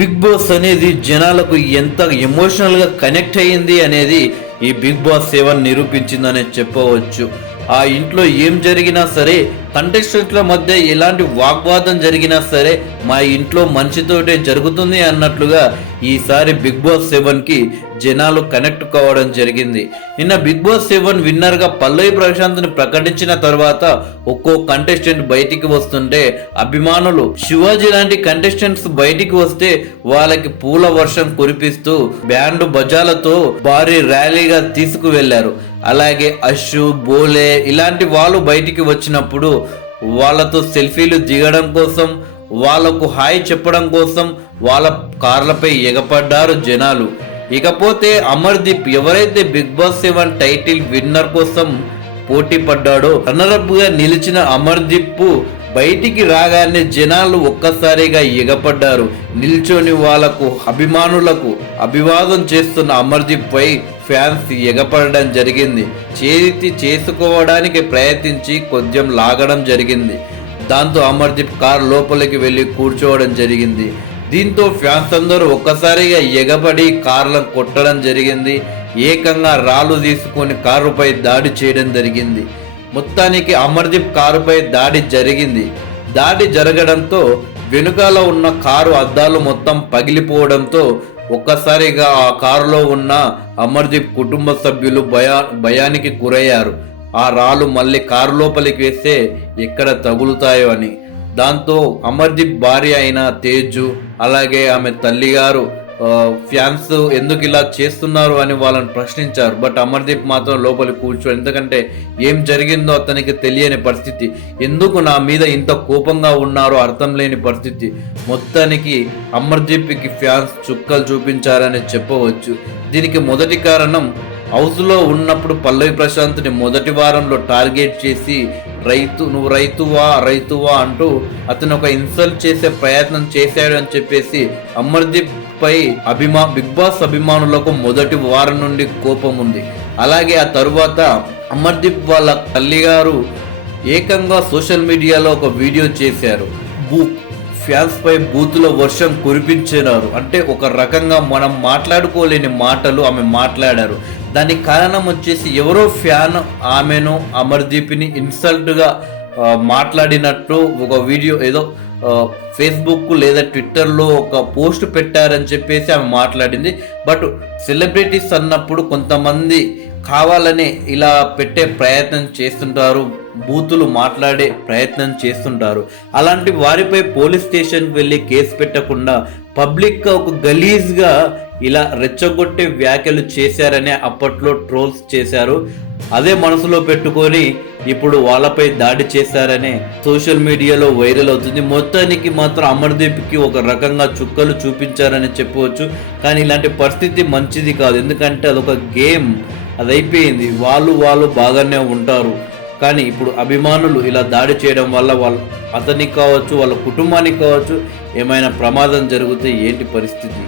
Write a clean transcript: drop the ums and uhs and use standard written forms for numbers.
Big boss అనేది జనాలకు ఎంత ఎమోషనల్గా కనెక్ట్ అయ్యింది అనేది ఈ బిగ్ బాస్ 7 నిరూపించిందనే చెప్పవచ్చు. ఆ ఇంట్లో ఏం జరిగినా సరే, కంటెస్టెంట్ల మధ్య ఎలాంటి వాగ్వాదం జరిగినా సరే మా ఇంట్లో మంచితోటే జరుగుతుంది అన్నట్లుగా ఈసారి బిగ్ బాస్ 7కి జనాలు కనెక్ట్ కావడం జరిగింది. నిన్న బిగ్ బాస్ 7 విన్నర్గా పల్లవి ప్రశాంత్ని ప్రకటించిన తర్వాత ఒక్కో కంటెస్టెంట్ బయటికి వస్తుంటే అభిమానులు శివాజీ లాంటి కంటెస్టెంట్స్ బయటికి వస్తే వాళ్ళకి పూల వర్షం కురిపిస్తూ బ్యాండ్ బజాలతో భారీ ర్యాలీగా తీసుకువెళ్లారు. అలాగే అషు, బోలే ఇలాంటి వాళ్ళు బయటికి వచ్చినప్పుడు వాళ్ళతో సెల్ఫీలు దిగడం కోసం, వాళ్లకు హాయ్ చెప్పడం కోసం వాళ్ళ కార్లపై ఎగపడ్డారు జనాలు. ఇకపోతే అమర్దీప్ ఎవరైతే బిగ్ బాస్ 7 టైటిల్ విన్నర్ కోసం పోటీ పడ్డాడో, రన్నరప్ గా నిలిచిన అమర్దీప్ బయటికి రాగానే జనాలు ఒక్కసారిగా ఎగపడ్డారు. నిల్చొని వాళ్లకు అభిమానులకు అభివాదం చేస్తున్న అమర్దీప్ పై ఫ్యాన్స్ ఎగపడడం జరిగింది. చేతి చేసుకోవడానికి ప్రయత్నించి కొంచెం లాగడం జరిగింది. దాంతో అమర్దీప్ కార్ లోపలికి వెళ్ళి కూర్చోవడం జరిగింది. దీంతో ఫ్యాన్స్ అందరూ ఒక్కసారిగా ఎగబడి కార్లను కొట్టడం జరిగింది. ఏకంగా రాళ్ళు తీసుకొని కారుపై దాడి చేయడం జరిగింది. మొత్తానికి అమర్దీప్ కారుపై దాడి జరిగింది. దాడి జరగడంతో వెనుకాల ఉన్న కారు అద్దాలు మొత్తం పగిలిపోవడంతో ఒక్కసారిగా ఆ కారులో ఉన్న అమర్దీప్ కుటుంబ సభ్యులు భయానికి గురయ్యారు. ఆ రాళ్ళు మళ్ళీ కారు లోపలికి వేస్తే ఎక్కడ తగులుతాయో అని. దాంతో అమర్దీప్ భార్య అయిన తేజు, అలాగే ఆమె తల్లిగారు ఫ్యాన్స్ ఎందుకు ఇలా చేస్తున్నారు అని వాళ్ళని ప్రశ్నించారు. బట్ అమర్దీప్ మాత్రం లోపలి కూర్చోడు. ఎందుకంటే ఏం జరిగిందో అతనికి తెలియని పరిస్థితి. ఎందుకు నా మీద ఇంత కోపంగా ఉన్నారో అర్థం లేని పరిస్థితి. మొత్తానికి అమర్దీప్కి ఫ్యాన్స్ చుక్కలు చూపించారని చెప్పవచ్చు. దీనికి మొదటి కారణం, హౌస్లో ఉన్నప్పుడు పల్లవి ప్రశాంత్ని మొదటి వారంలో టార్గెట్ చేసి నువ్వు రైతువా అంటూ అతను ఒక ఇన్సల్ట్ చేసే ప్రయత్నం చేశాడు అని చెప్పేసి అమర్దీప్ పై బిగ్ బాస్ అభిమానులకు మొదటి వారం నుండి కోపం ఉంది. అలాగే ఆ తరువాత అమర్దీప్ వాళ్ళ తల్లిగారు ఏకంగా సోషల్ మీడియాలో ఒక వీడియో చేశారు. ఫ్యాన్స్ పై బూతుల వర్షం కురిపించినారు. అంటే ఒక రకంగా మనం మాట్లాడుకోలేని మాటలు ఆమె మాట్లాడారు. దానికి కారణం వచ్చేసి ఎవరో ఫ్యాన్ ఆమెను అమర్దీప్ని ఇన్సల్ట్గా మాట్లాడినట్టు ఒక వీడియో ఏదో ఫేస్బుక్ లేదా ట్విట్టర్లో ఒక పోస్ట్ పెట్టారని చెప్పేసి ఆమె మాట్లాడింది. బట్ సెలబ్రిటీస్ అన్నప్పుడు కొంతమంది కావాలని ఇలా పెట్టే ప్రయత్నం చేస్తుంటారు, బూతులు మాట్లాడే ప్రయత్నం చేస్తుంటారు. అలాంటి వారిపై పోలీస్ స్టేషన్కి వెళ్ళి కేసు పెట్టకుండా పబ్లిక్గా ఒక గలీజ్గా ఇలా రెచ్చగొట్టే వ్యాఖ్యలు చేశారనే అప్పట్లో ట్రోల్స్ చేశారు. అదే మనసులో పెట్టుకొని ఇప్పుడు వాళ్ళపై దాడి చేశారనే సోషల్ మీడియాలో వైరల్ అవుతుంది. మొత్తానికి మాత్రం అమర్దీప్కి ఒక రకంగా చుక్కలు చూపించారని చెప్పవచ్చు. కానీ ఇలాంటి పరిస్థితి మంచిది కాదు. ఎందుకంటే అదొక గేమ్, అది అయిపోయింది. వాళ్ళు బాగానే ఉంటారు. కానీ ఇప్పుడు అభిమానులు ఇలా దాడి చేయడం వల్ల అతనికి కావచ్చు, వాళ్ళ కుటుంబానికి కావచ్చు ఏమైనా ప్రమాదం జరిగితే ఏంటి పరిస్థితి?